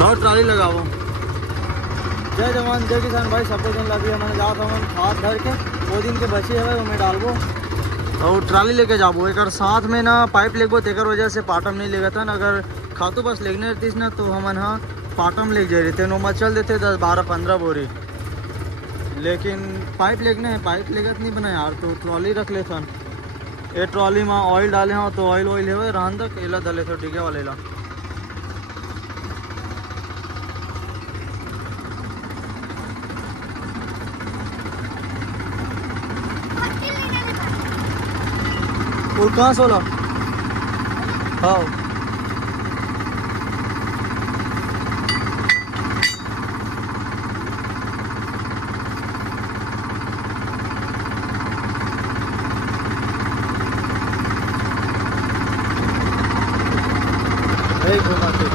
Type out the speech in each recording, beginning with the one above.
बहुत ट्राली लगाओ। जय जवान जय किसान भाई, सब जन लगी मैंने जाओ तो हम हाथ धर के 2 दिन के बचे है वो में डालबो और ट्राली लेके जाबो। एक साथ में ना पाइप लेगो तेकर वजह से पाटम नहीं लेगा था ना, अगर खातू बस लेगने रहती ना तो हमन हाँ पाटम ले जाए रहते नो चल देते 10 12 15 बोरी, लेकिन पाइप लेगने है पाइप लेगत नहीं बना यार, तो ट्रॉली रख ले थन। ये ट्रॉली में ऑयल डाले हाँ तो ऑयल ऑयल है रहन तक एला दले थे डिगे वाले ला। और कहाँ सोला हाँ घुमाते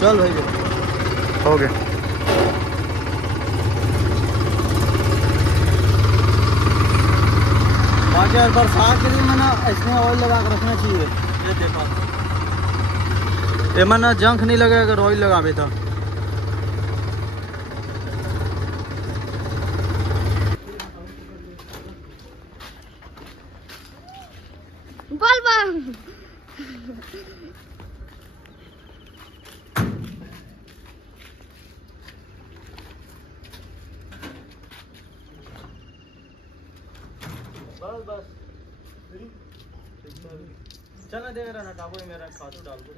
चल भाई हो गया। बाकी यार बरसात के दिन में ना इसमें ऑयल लगा कर रखना चाहिए। ये देखो ये ना जंक नहीं लगेगा अगर ऑयल लगावे था। बस चल देख रहा ना टाबू मेरा खातू डाल दो।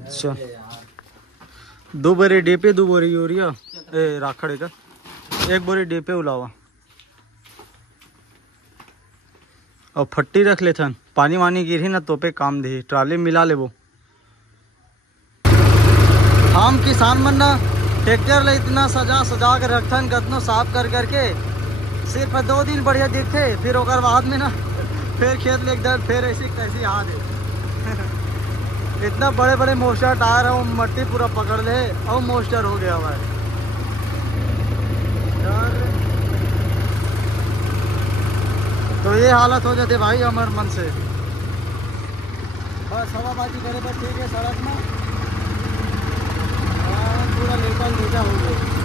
अच्छा 2 बोरी डीपी 2 बोरी यूरिया राखड़े का 1 बोरी डीपी उलावा और फट्टी रख ले थन। पानी वानी गिरी ना तो पे काम दे ट्राली मिला ले वो। हम किसान मन ना ट्रैक्टर ले इतना सजा के रखथन कतनो साफ कर करके सिर्फ 2 दिन बढ़िया दिखते, फिर ओकर बाद में ना फिर खेत ले इधर फिर ऐसी कैसी आ दे इतना बड़े बड़े मोस्टर टायर है वो मट्टी पूरा पकड़ ले और मोस्टर हो गया हुआ है। तो ये हालत हो जाती भाई हमार मन से। बस हवाबाजी करे बस ठीक है सड़क में पूरा लेकर नीचा हो गया।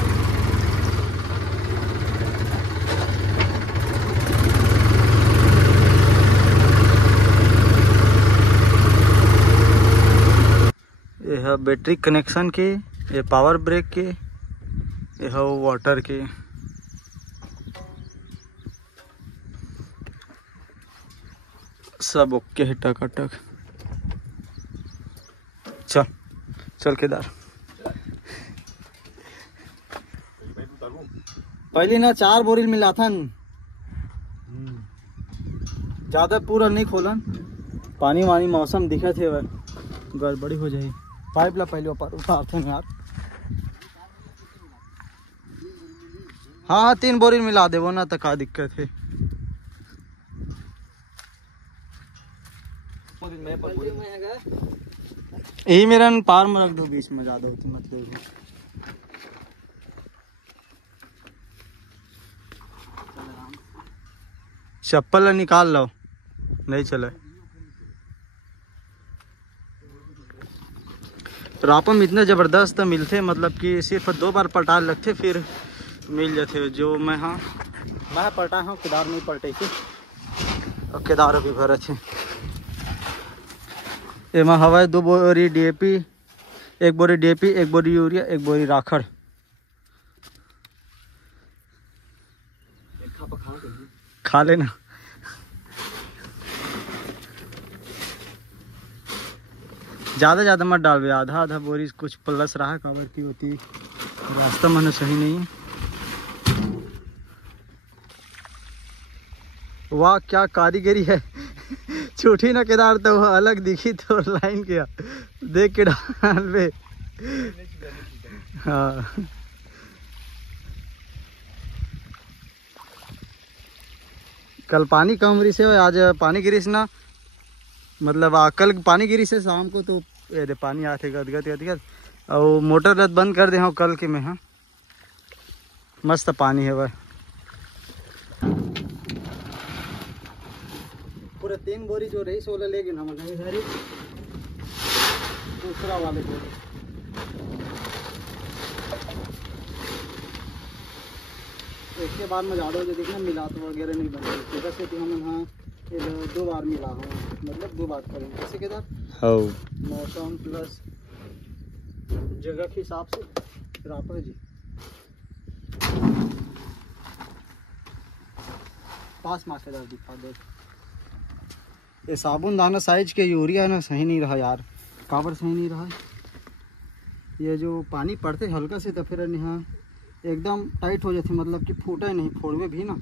ये है बैटरी कनेक्शन के, ये पावर ब्रेक के, ये है वाटर के। सब ओके है टकाटक। चल केदार पहले ना 4 बोरी मिला था ज्यादा पूरा नहीं खोलन, पानी वानी मौसम दिखा थे गड़बड़ी हो जाए। पाइप ला पहले उतारते हैं यार। हाँ 3 बोरी मिला दे वो ना तो का दिक्कत है। यही मेरा पार में रख दो बीच में, ज्यादा होती मतलब चप्पल निकाल लो नहीं चले। रापम इतने ज़बरदस्त मिलते मतलब कि सिर्फ 2 बार पलटा लगते फिर मिल जाते। जो मैं पलटा हूँ केदार नहीं पलटे थे और केदार भी भर थे। एमा हवा 2 बोरी DAP 1 बोरी DAP 1 बोरी यूरिया 1 बोरी राखड़ खा लेना। ज़्यादा मत डाल, आधा बोरी कुछ प्लस रहा काबर की होती, रास्ता मैंने सही नहीं है। वाह क्या कारीगरी है। छोटी ना केदार तो वो अलग दिखी तो लाइन किया देख के डाल पे। हाँ कल पानी कम गिरी से, आज पानी गिरी से ना, मतलब कल पानी गिरी से शाम को तो ये पानी आते गदगद और मोटर रद्द बंद कर दे हाँ कल के में। हाँ मस्त पानी है वह, पूरा 3 बोरी जो रही सोलह ले गए हम सारी दूसरा वाले को। इसके बाद में ज़्यादा जो देखना मिला तो वगैरह नहीं बने, जैसे कि हम यहाँ 2 बार मिला हूँ, मतलब 2 बार करेंगे जैसे के मौसम प्लस जगह के हिसाब से। रापा जी पास माकेदार दिखा दे। ये साबुन दाना साइज के यूरिया ना सही नहीं रहा यार, काबर सही नहीं रहा। ये जो पानी पड़ते हल्का से तो फिर यहाँ एकदम टाइट हो जाते, मतलब कि फूटा ही नहीं, फोड़वे भी ना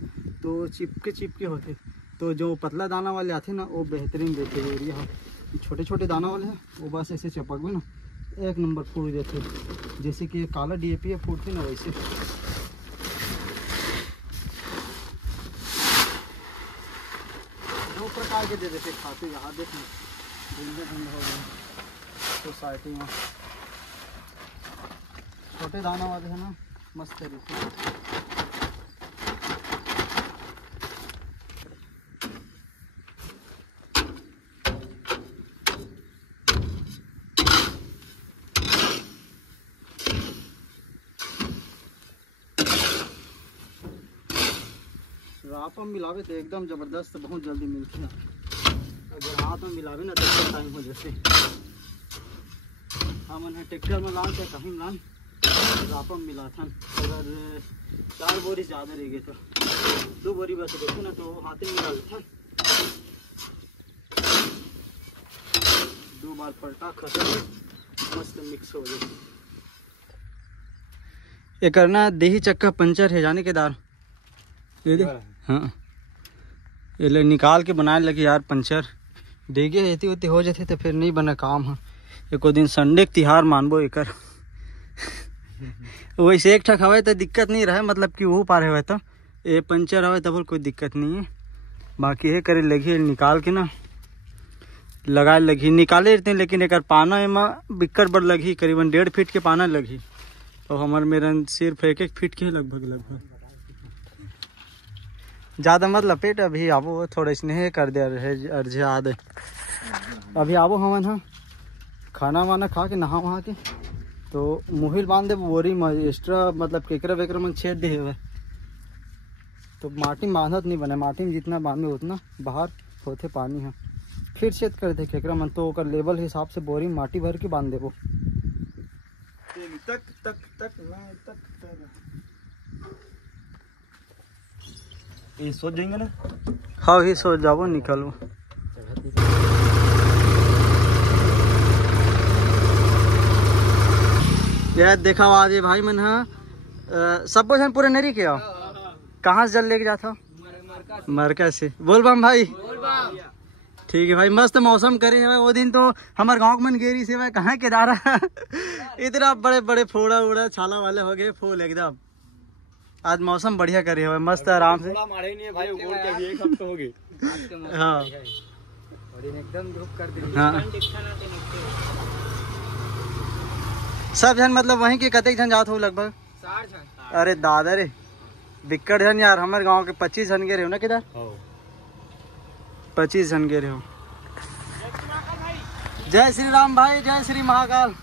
तो चिपके होते। तो जो पतला दाना वाले आते ना वो बेहतरीन देते यूरिया, छोटे छोटे दाना वाले हैं वो बस ऐसे चपक में ना 1 नंबर फूट देते, जैसे कि ये काला DAP है फूटती ना वैसे। दो प्रकार के दे देते खाते, यहाँ देखना धुंधे हो गए सोसाइटी में। छोटे दाना वाले है ना मस्त तरीके। रात में मिलावे तो एकदम ज़बरदस्त बहुत जल्दी मिलती है, अगर हाथ में मिलावे ना तो टाइम हो जैसे। हम ट्रैक्टर में लान चाहे कहीं लान रापा में मिला था, अगर 4 बोरी ज़्यादा रह गए तो 2 बोरी बस देखो ना तो हाथ में मिला लेता, 2 बार पलटा खत्म मस्त मिक्स हो जाए। ये करना देही चक्का पंचर है जाने के दार हाँ, ये निकाल के बनाने लगे यार पंचर, देगे रहती होती हो जाते तो फिर नहीं बना काम। हाँ एको दिन संडे के तिहार मानबो एकर। वैसे एक ठक हवा तो दिक्कत नहीं रहा, मतलब कि वो पार हुआ तो ये पंचर हवा तब कोई दिक्कत नहीं है। बाकी ये करे लगी निकाल के ना लगा लगी निकाले रहते हैं, लेकिन एक पाना में बिक्कर बड़ लगी, करीबन 1.5 फीट के पाना लगी और हमारे मेरा सिर्फ 1 फीट के लगभग ज़्यादा मत लपेट। अभी आबो थोड़ा स्नेह कर दे अर्ज याद अभी आबो हमन हाँ खाना वाना खा के नहा वहा के तो मुहिल बांध दे बोरी में एक्स्ट्रा, मतलब केकरा वेकरा में छेद दे हुए तो माटी में बांधत नहीं बने, माटी में जितना बांधे उतना बाहर होते पानी है, फिर छेद कर दे केकरा मन तो ओकर लेवल हिसाब से बोरी में माटी भर के बांध देबो। तक तक तक तक ये सोच जाएंगे ना। हाँ ही सोच जाओ निकलो। यार देखा आज ये भाई मन है सब कुछ पूरे नरी के कहाँ से जल लेके जाता मरका से। बोल बम भाई। ठीक है भाई, मस्त मौसम करे है वो दिन तो हमारे गांव मन गेरी से भाई कहाँ केदारा इतना बड़े बड़े फोड़ा उड़ा छाला वाले हो गए फूल एकदम। आज मौसम बढ़िया करे हुए मस्त आराम से। हाँ सब जन मतलब वहीं के कतेक जन जात हो लगभग 60 जन। अरे दादा रे बिक्कट जन यार, हमारे गांव के 25 जन के रहे हो ना किधर 25 जन के रहे हो। जय श्री राम भाई, जय श्री महाकाल।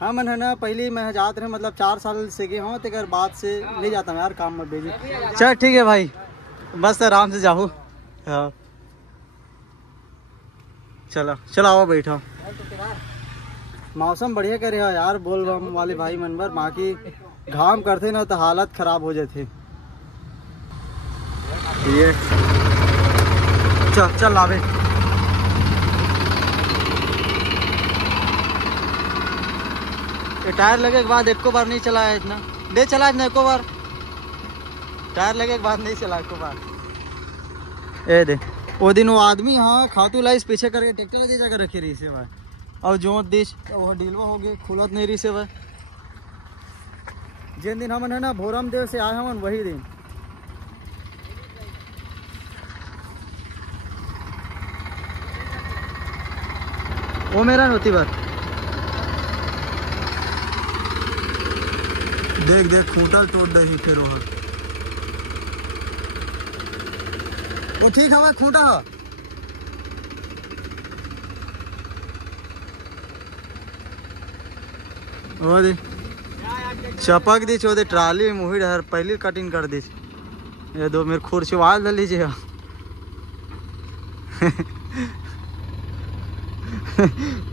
हाँ मन है ना पहले मैं जात रहे, मतलब 4 साल से गए हूँ तो बाद से नहीं जाता हूँ यार, काम मत भेजिए। चल ठीक है भाई, बस आराम से जाओ। हाँ चलो चलो आओ बैठो। मौसम बढ़िया करे हो यार, बोल बम वाले भाई मनबर, बाकी घाम करते ना तो हालत खराब हो जाती। ये चल चल लावे। ये टायर लगे के बाद एको बार नहीं चलाया इतना, दे चला इतना एको बार, टायर लगे के बाद नहीं चला एको बार। ए दे वो दिन वो आदमी हाँ खातू लाइस पीछे करके ट्रैक्टर दे जाकर रखे रही से भाई, और जो देश वो डीलवा हो गए खुलत नहीं रही से भाई। जिन दिन हमन है ना भोरम देव से आए हमन वही दिन वो मेरा होती बात। देख देख खूंटल तोड़ दही फिर वो ठीक है खूंटा है। वो दे चपक दी चो दे ट्राली मुही डर पहली कटिंग कर दी। ये दो मेरे खुरचवाल दे लीजिए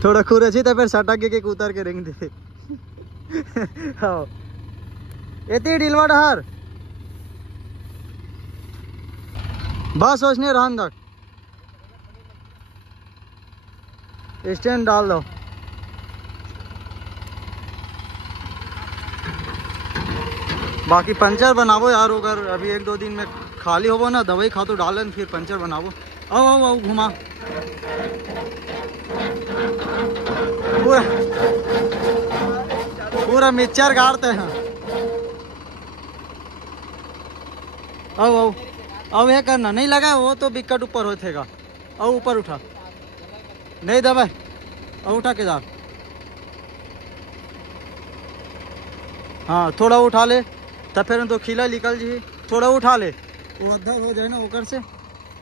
थोड़ा खुर अच्छी था फिर सटा के उतर के रेंग दे। हाँ इतनी डीलवा डहर बस सोचने रहन तक स्टैंड डाल दो। बाकी पंचर बनावो यार, अगर अभी 1-2 दिन में खाली होवो ना दवाई खा तो डालन फिर पंचर बनावो। आओ आओ आओ घुमा पूरा पूरा मिक्सचर गाड़ते हैं। आओ आओ आओ ये करना नहीं लगा वो तो विकट ऊपर होतेगा। आओ ऊपर उठा नहीं दबा और उठा के जा। हाँ थोड़ा उठा ले तब फिर तो खिला निकल जी, थोड़ा उठा ले वो अद्धर हो जाए ना ऊपर से।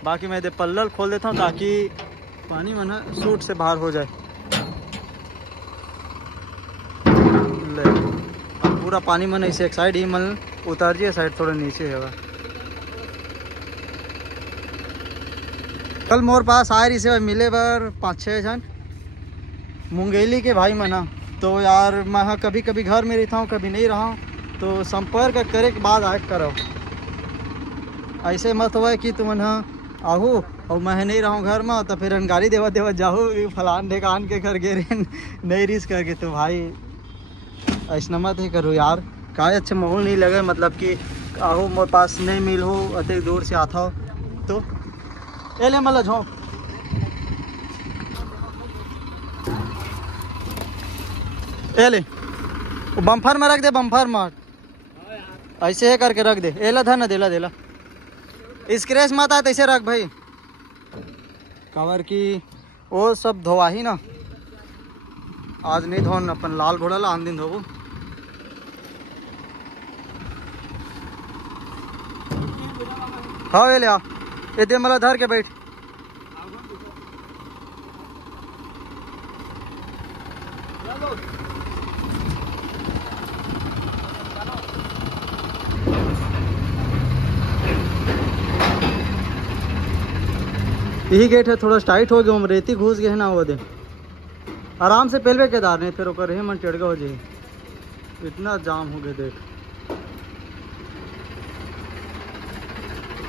बाकी मैं दे पल्लल खोल देता हूँ ताकि पानी मना सूट से बाहर हो जाए। ले अब पूरा पानी मन इसे एक साइड ही मन उतार जिए, साइड थोड़ा नीचे है। कल मोर पास आए रही से मिले बार 5-6 जन मुंगेली के भाई मना, तो यार मैं कभी कभी घर में रहता हूँ कभी नहीं रहा हूँ, तो संपर्क करे के बाद आए करो। ऐसे मत हुआ कि तुम आहू और मैं नहीं रहा हूँ घर में तो फिर गाड़ी देवा देवा जाऊँ फलान ढेकान के घर गिरे नहीं रिस्क करके। तो भाई ऐसा मत ही करो यार, का अच्छा माहौल नहीं लगे, मतलब कि आहू मेरे पास नहीं मिल हो अति दूर से आता हो तो ए ले मतलब झोंक ए ले बम्फर में रख दे, बम्फर में ऐसे है करके रख दे। एला था ना देला देला स्क्रैच मत आते ऐसे रख भाई, कवर की वो सब धोवा ही ना, आज नहीं धोन अपन लाल घोड़ा ला आन दिन धोबो। हाँ ये ले आ ये दे मला धर के बैठ। यही गेट है, थोड़ा टाइट हो गया हम रेती घुस गए है ना वो दे आराम से पहले केदार नहीं फिर ओकर मन टेढ़गा हो जाए, इतना जाम हो गया देख।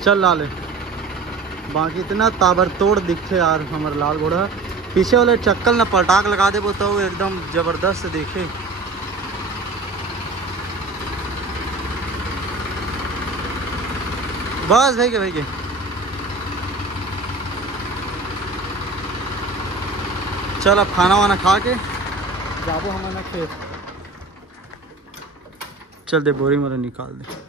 चल लाले बाकी इतना ताबड़तोड़ दिखे यार हमारे लाल घोड़ा, पीछे वाले चक्कल ना पटाख लगा दे तो एकदम जबरदस्त दिखे। बस भाई के भाई के चल अब खाना वाना खा के जाबो हमारा खेत। चल दे बोरी मतलब निकाल दे।